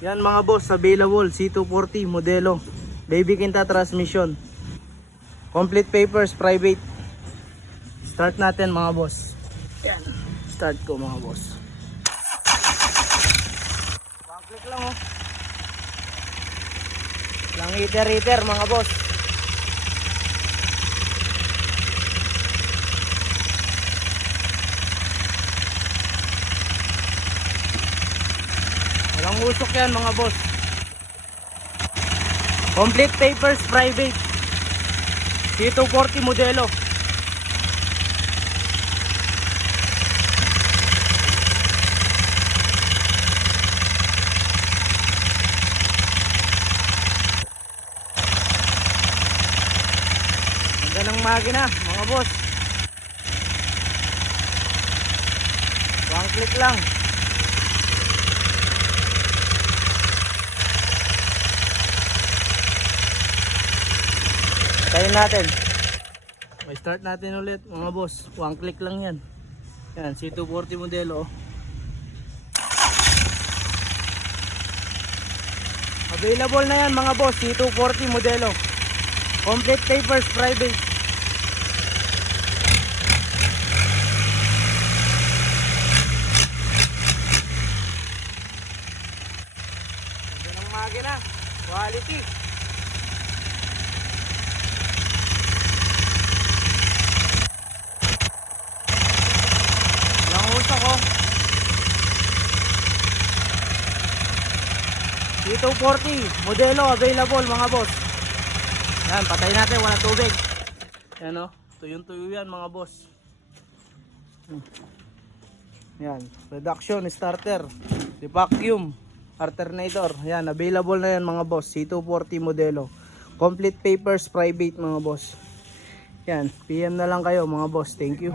Yan mga boss, available C240 modelo. Baby Quinta transmission. Complete papers, private. Start natin mga boss. Yan. Start ko mga boss. One-click lang oh. Lang heater mga boss. Walang usok yan mga boss. Complete papers, private. C240 modelo. Ganda ng makina mga boss. One click lang. Tayin natin. Okay, start natin ulit mga boss. One click lang yan. Yan, C240 modelo. Available na yan mga boss, C240 modelo. Complete papers, private. Ito ng makina. Quality. C240 modelo available mga boss. Yan, patay natin, wala tubig. Yan o, tuyong-tuyo yan mga boss. Yan, reduction starter, the vacuum alternator. Yan, available na yan mga boss. C240 modelo. Complete papers, private mga boss. Yan, PM na lang kayo mga boss. Thank you.